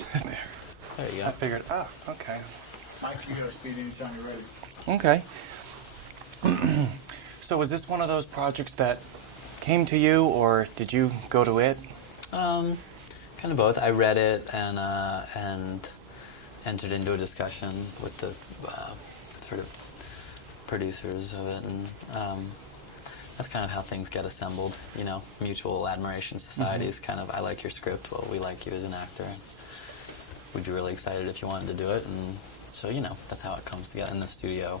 watch this there. There you I go. figured, oh, okay. Mike, you gotta speed anytime you're ready. Okay. So was this one of those projects that came to you, or did you go to it? Kind of both. I read it and entered into a discussion with the sort of producers of it, and that's kind of how things get assembled. You know, mutual admiration societies. Kind of, I like your script. Well, we like you as an actor, and we'd be really excited if you wanted to do it. And so, you know, that's how it comes together. And the studio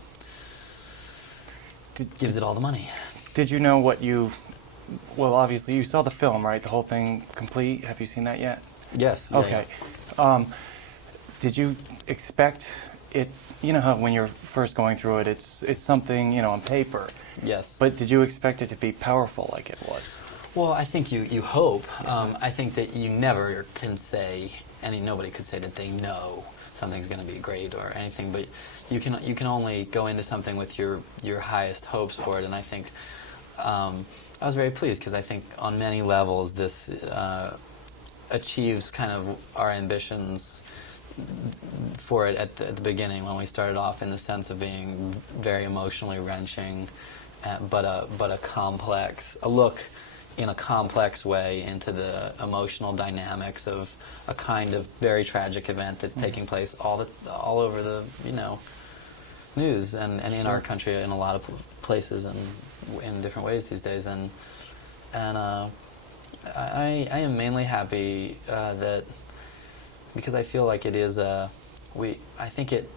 gives it all the money. Did you know what you... Well, obviously, you saw the film, right? The whole thing complete. Have you seen that yet? Yes. Yeah, Okay. yeah. Did you expect it... You know how when you're first going through it, it's something, you know, on paper. Yes. But did you expect it to be powerful like it was? Well, I think you hope. I think that you never can say, nobody could say that they know something's going to be great or anything, but you can only go into something with your highest hopes for it. And I think I was very pleased because I think on many levels this achieves kind of our ambitions for it at the beginning when we started off, in the sense of being very emotionally wrenching, but a complex, a look in a complex way into the emotional dynamics of a kind of very tragic event that's taking place all over the, you know, news and in our country, in a lot of places and in different ways these days. And I am mainly happy that, because I feel like it is I think it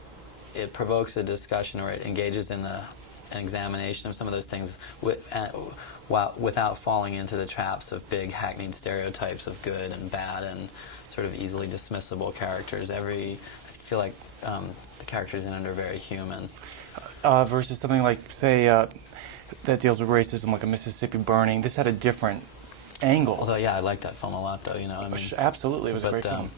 provokes a discussion, or it engages in an examination of some of those things without falling into the traps of big hackneyed stereotypes of good and bad and sort of easily dismissible characters. I feel like the characters in it are very human. Versus something like, say, that deals with racism, like a Mississippi Burning. This had a different angle. Although, yeah, I like that film a lot, though. You know, I mean, absolutely, it was a great film.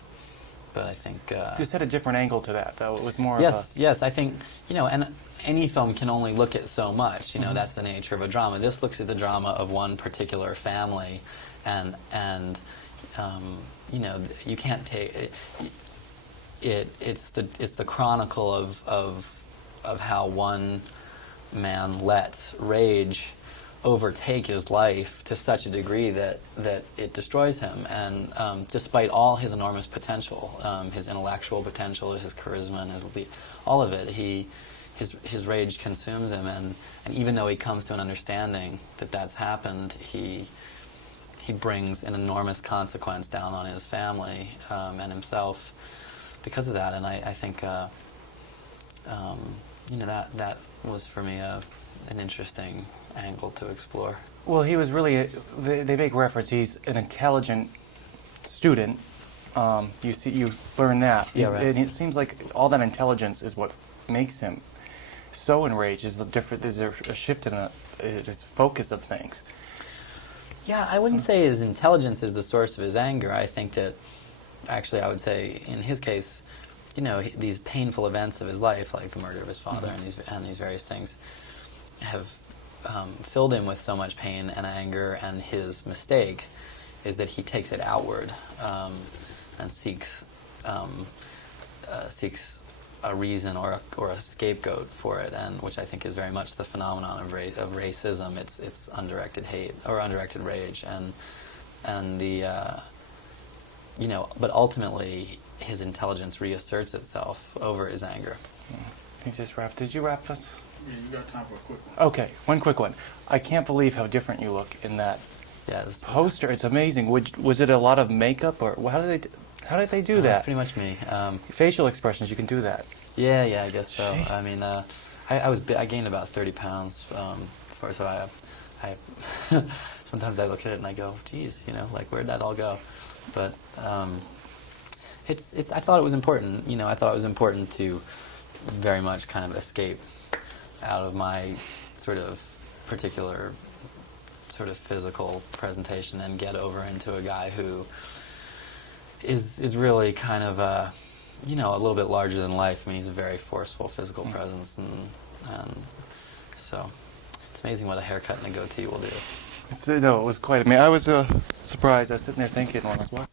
But I think this had a different angle to that, though. It was more. Yes. I think, you know, and any film can only look at so much. You know, that's the nature of a drama. This looks at the drama of one particular family, and you know, you can't take it. It's the chronicle of how one man lets rage overtake his life to such a degree that it destroys him. And despite all his enormous potential, his intellectual potential, his charisma, and all of it, his rage consumes him. And even though he comes to an understanding that that's happened, he brings an enormous consequence down on his family and himself because of that. And I think you know, that was for me an interesting angle to explore. Well, he was really, they make reference, he's an intelligent student. You learn that. Yeah, right. And it seems like all that intelligence is what makes him so enraged. There's a shift in his focus of things. Yeah, I wouldn't say his intelligence is the source of his anger. I think that, actually, I would say, in his case, you know, these painful events of his life, like the murder of his father and these various things, have filled him with so much pain and anger, and his mistake is that he takes it outward and seeks a reason or a scapegoat for it, and which I think is very much the phenomenon of racism. It's undirected hate or undirected rage, and the you know, but ultimately his intelligence reasserts itself over his anger. He just wrapped. Did you wrap us? Yeah, you got time for a quick one. Okay, one quick one. I can't believe how different you look in that poster. It's amazing. Was it a lot of makeup, or how did they do that? That's pretty much me. Facial expressions, you can do that. Yeah, I guess so. Jeez. I mean, I gained about 30 pounds. So I sometimes I look at it and I go, geez, you know, like, where'd that all go? But I thought it was important. You know, I thought it was important to very much kind of escape out of my sort of particular sort of physical presentation and get over into a guy who is really kind of you know, a little bit larger than life. I mean, he's a very forceful physical presence, and so it's amazing what a haircut and a goatee will do. No, it was quite amazing. I was surprised. I was sitting there thinking when I was watching.